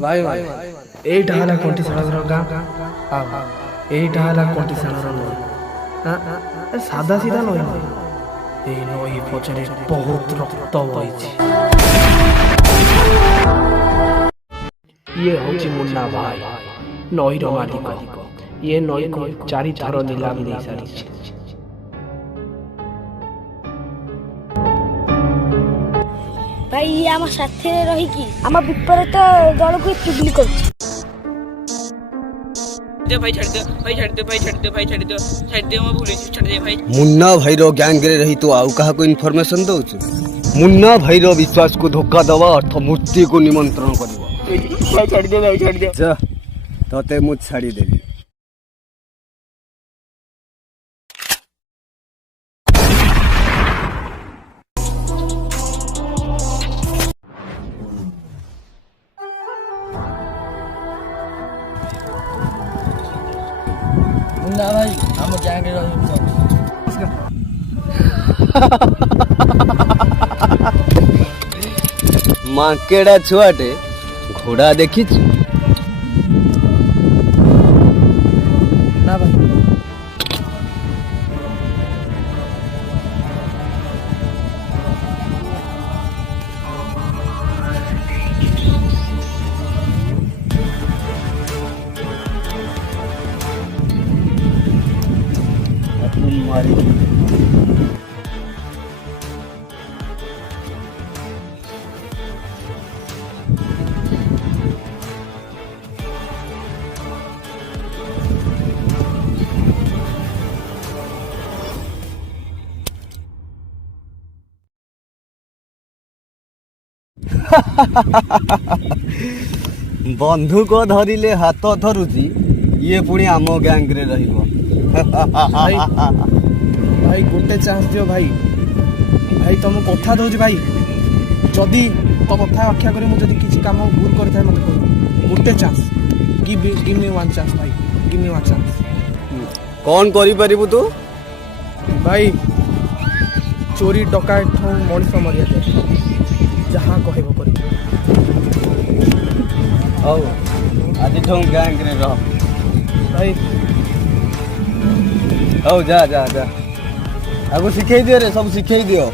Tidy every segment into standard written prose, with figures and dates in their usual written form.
भाई एटा हला कोंटी सड़र गां आ एटा हला कोंटी सड़र नई सादा सीधा नई ए नई पछरे बहुत रक्त बहिछि। ये होछि मुन्ना भाई नई रो मालिक। ये नई को 4 थर नीलाम दे सारी। भाई आम साथी रही कि आम विपरीत दल को चुगली कर भाई छाड़ दे भाई छाड़ दे भाई छाड़ दे भाई छाड़ दे छाड़ दे मैं भूल छाड़ दे भाई। मुन्ना भाई रो गैंग रे रही तो आउ कहा को इन्फॉर्मेशन दउछ। मुन्ना भाई रो विश्वास को धोखा दवा अर्थ मूर्ति को निमंत्रण करबो। भाई छाड़ दे भाई छाड़ दे जा तते मु छाड़ी देली। मुन्ना भाई हम गैंग रे रही माकेड़ा छुआटे घोड़ा देखिछ ना भाई। बंधुक धरिले हाथ धरुची ये पुणी आम गैंग रे रहिबो। भाई भाई गोटे चांस दियो भाई। भाई तुम कथा दउछ भाई जदी तो कथा रक्षा करी मु जदी किछि काम भूल करथाय मते कह गोटे chance give me one chance भाई गिव मी वन चांस। कौन करि परिबु तू भाई चोरी डकायत मଣିଷ मरिया जाए जहाँ कहबो करी। औ आज ठों गैंग रे रह भाई औ जा जा जा आगो सिखाई दियो रे सब सिखाई दियो।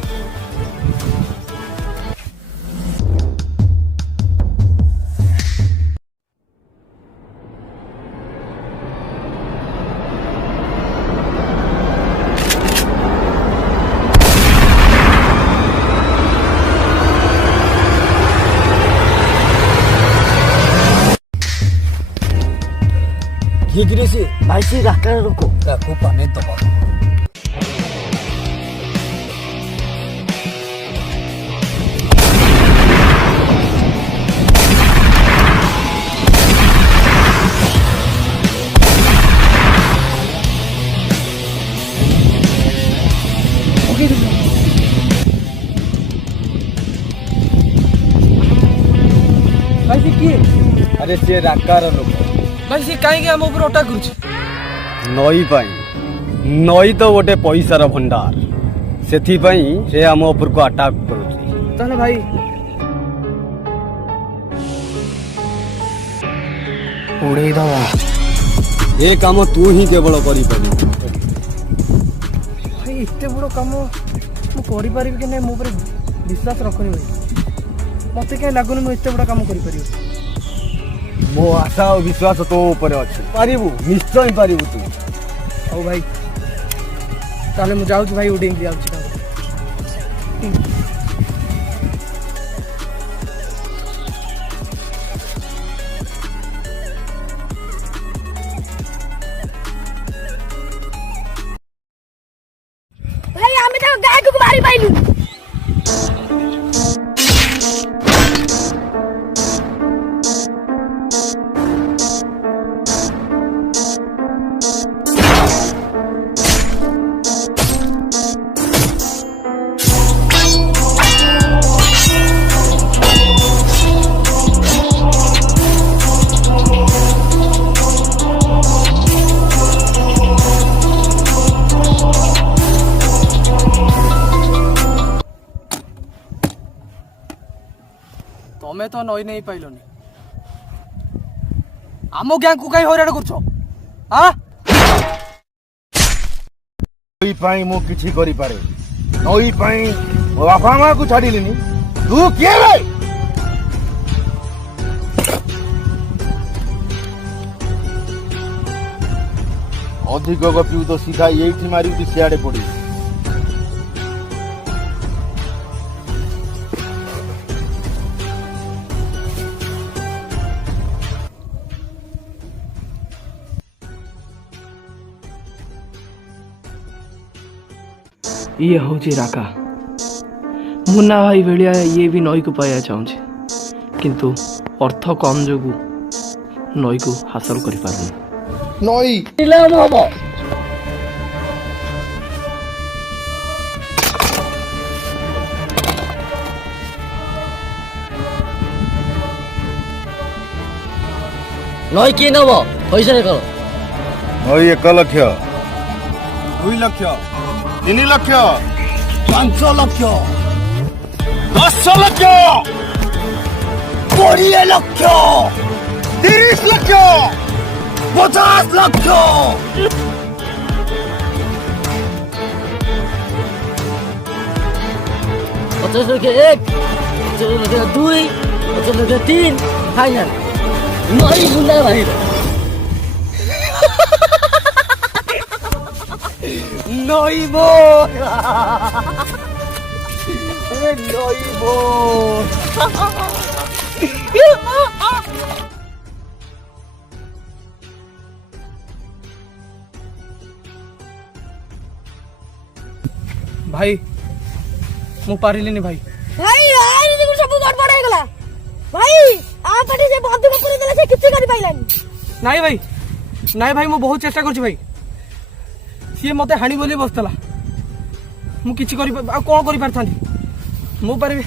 हिजरे से भाई से राकर रुको को पाने तो भाई से किए अरे से राकार लोक भाई से काहे के हम ऊपर अटैक करूछ। नई पाई नई तो गोटे पैसार भंडार सेथि पई से हम ऊपर को अटैक करूछ। ताले भाई उड़े दवा ए काम तू ही केवल करि पाबी। भाई इतने बड़ काम मु करि परिबि कि नै मो ऊपर विश्वास रखनी भाई मते के लागुनी मु इतने बड़ काम करि परिबि। मो आशा और विश्वास तो ऊपर अच्छे पारिबू निश्चय पारिबू तू। ओ भाई ताले मु जाउछ भाई उडिंग जाउछ। भाई आमे तो गाय को मारी पाइलु। तमें तो नई नहीं पाइलनि आम गैंग को कहीं हैरान करछ हां नई पाई मु किछि करि पारे नई पाई बापा मां को छाडिलिनी तू किए रे अधिक गपिउ तो सीधा एठी मारी सियाड़े पड़ी ये हूँ राका मुन्ना भाई भाया ये भी नई को पाया चाहूँगी किंतु अर्थ कम जो नई को हासिल कर पारुनी नई नई किए नब पैसा कल नई 1 लाख 2 लाख 3 लाख 5 लाख 10 लाख 20 लाख 30 लाख 50 लाख 50 लाख 1 50 लाख 2 50 लाख 3 फाइनल नई मुन्ना भाई नई बो अरे नई बो भाई मु पारिलिनी भाई ଭାଇ ଆଇ ଦେଖୁ ସବୁ ଗଡବଡ ହେଇଗଲା ଭାଇ ଆ ପାଟି ସେ ବନ୍ଧୁକ ପୁରେଇ ଦେଲା ସେ କିଛି କରି ପାଇଲାନି ନାଇଁ ଭାଇ ମୁଁ ବହୁତ ଚେଷ୍ଟା କରୁଛି ଭାଇ ସିଏ ମତେ ହାଣି ବୋଲି ବସିଥିଲା ମୁଁ କିଛି କରି ଆଉ କଣ କରି ପାରିଥାନ୍ତି ମୁଁ ପାରିବି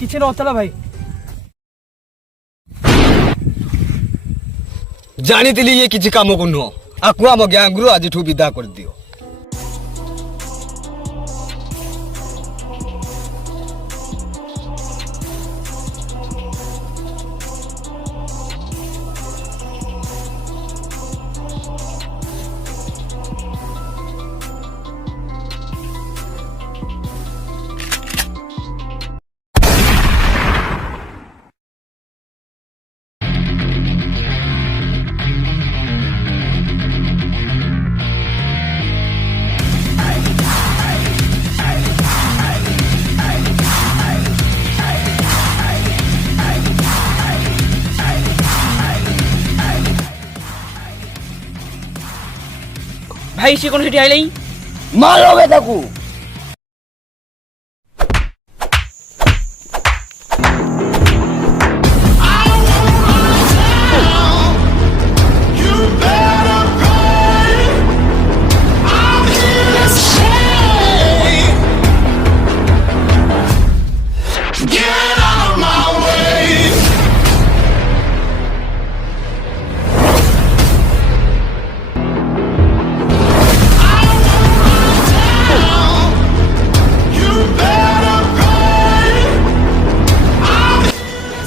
କିଛି ନଥିଲା ଭାଇ ଜାଣିଥିଲି ଇଏ କିଛି କାମକୁ ନୁହଁ ଆକୁ ଆମ ଗ୍ୟାଙ୍ଗରୁ ଆଜିଠୁ ବିଦା କରିଦିଅ भाई से कौन से आइले मारो बे ताकू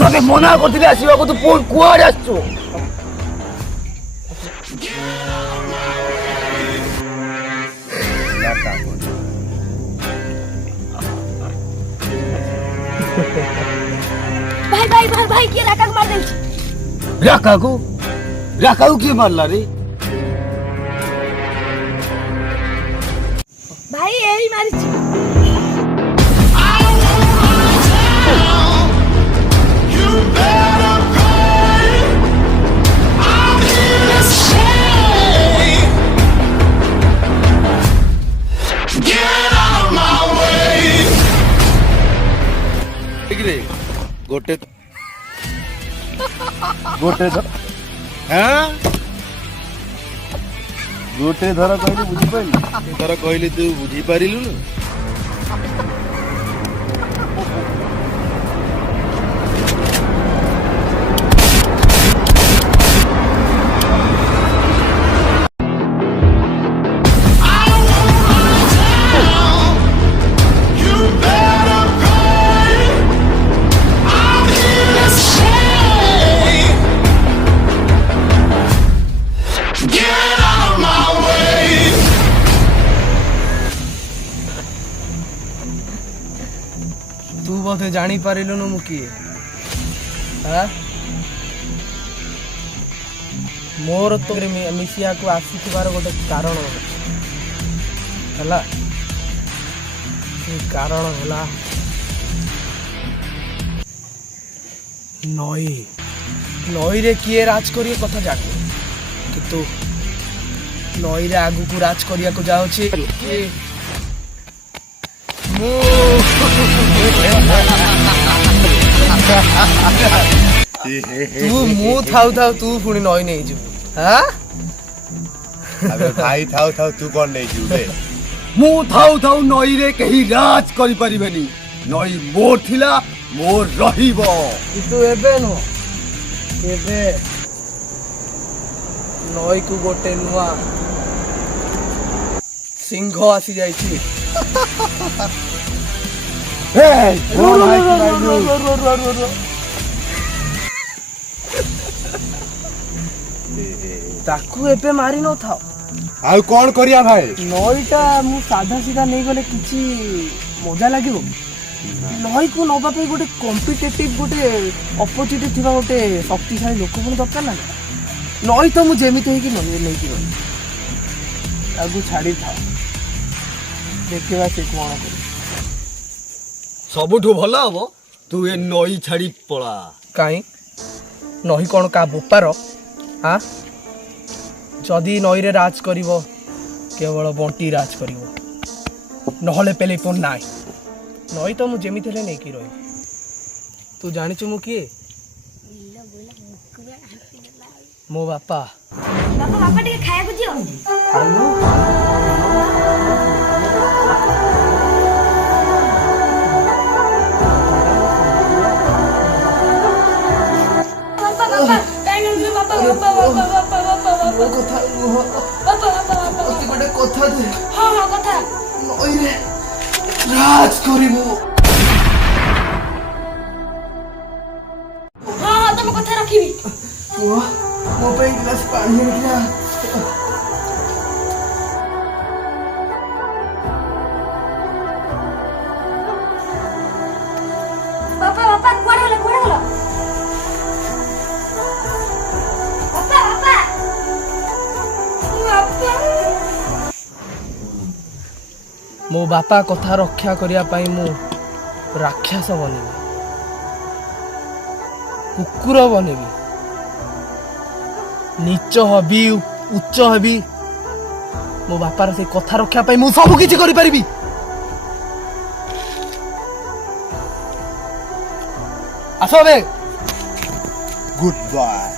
तोते मना करथिले आसीबा को तू फोन कुआडे आछो भाई किए राका को मार देल राका को किए मारला रे भाई यही मारिछ गोटे गोटे हाँ गोटे थर कहली बुझी पाइलु थर कहली तू बुझी पारिलु न ତୁ ବୋଧେ ଜାଣିପାରିଲୁନୁ ମୁଁ କିଏ ମୋର ତୋରେ ମିଶିବାକୁ ଆସିଥିବାର ଗୋଟେ କାରଣ ଅଛି ହେଲା। ସେ କାରଣ ହେଲା ନଈରେ କିଏ ରାଜ କରିବା କଥା ଜାଣିନି, କିନ୍ତୁ ନଈରେ ଆଗକୁ ରାଜ କରିବାକୁ ଯାଉଛି ମୁଁ ଥାଉ ତୁ ପୁଣି ନଈ ନେଇଯିବୁ। ଭାଇ ଥାଉ ତୁ କଣ ନେଇଯିବୁ ବେ? ମୁଁ ଥାଉ ନଈରେ କେହି ରାଜ କରିପାରିବେନି। ନଈ ମୋର ଥିଲା, ମୋର ରହିବ। କିନ୍ତୁ ଏବେ ନୁହଁ, ଏବେ ନଈକୁ ଗୋଟେ ନୂଆ ସିଂହ ଆସି ଯାଇଛି। ତାକୁ ଏବେ ମାରି ନଥାଉ। ଆଉ କଣ କରିବା ଭାଇ? ନଈଟା ମୁଁ ସାଧା ସିଧା ନେଇଗଲେ କିଛି ମଜା ଲାଗିବ? ନଈକୁ ନବା ପାଇଁ ଗୋଟେ କମ୍ପିଟେଟିଭ, ଗୋଟେ ଅପୋଜିଟ୍ ଥିବା ଗୋଟେ ଶକ୍ତିଶାଳୀ ଲୋକ ପୁଣି ଦରକାର ନା। ନଈ ତ ମୁଁ ଯେମିତି ହେଇକି ନେଇକି ରହିବି, ତାକୁ ଛାଡ଼ିଥାଉ, ଦେଖିବା ସେ କଣ କରେ। ସବୁଠୁ ଭଲ ହବ ତୁ ଏ ନଈ ଛାଡ଼ି ପଳା। କାହିଁ ନଈ କ'ଣ କାହା ବୋପାର? ଯଦି ନଈରେ ରାଜ କରିବ କେବଳ ବଣ୍ଟି ରାଜ କରିବ, ନହେଲେ ପେଲେ ପୋନ୍ ନାହିଁ। ନଈ ତ ମୁଁ ଯେମିତି ହେଲେ ନେଇକି ରହିବି। ତୁ ଜାଣିଛୁ ମୁଁ କିଏ? ମୋ ବାପା। ବାପା ଟିକେ ଖାଇବାକୁ ଦିଅ। ଗୋଟେ କଥା ଦେ। ହଁ କଥା। ନଈରେ ରାଜ କରିବୁ। ହଁ ତମ କଥା ରଖିବି। ମୋ ପାଇଁ ଗ୍ଲାସ ପାଣି ଆଣିକିନା। ବାପା କୁଆଡେ ଗଲ? ମୋ ବାପା କଥା ରକ୍ଷା କରିବା ପାଇଁ ମୁଁ ରାକ୍ଷସ ବନିବି, କୁକୁର ବନିବି, ନୀଚ ହବି, ଉଚ୍ଚ ହେବି। ମୋ ବାପାର ସେଇ କଥା ରକ୍ଷା ପାଇଁ ମୁଁ ସବୁ କିଛି କରିପାରିବି। ଆସ ବେ। Good bye.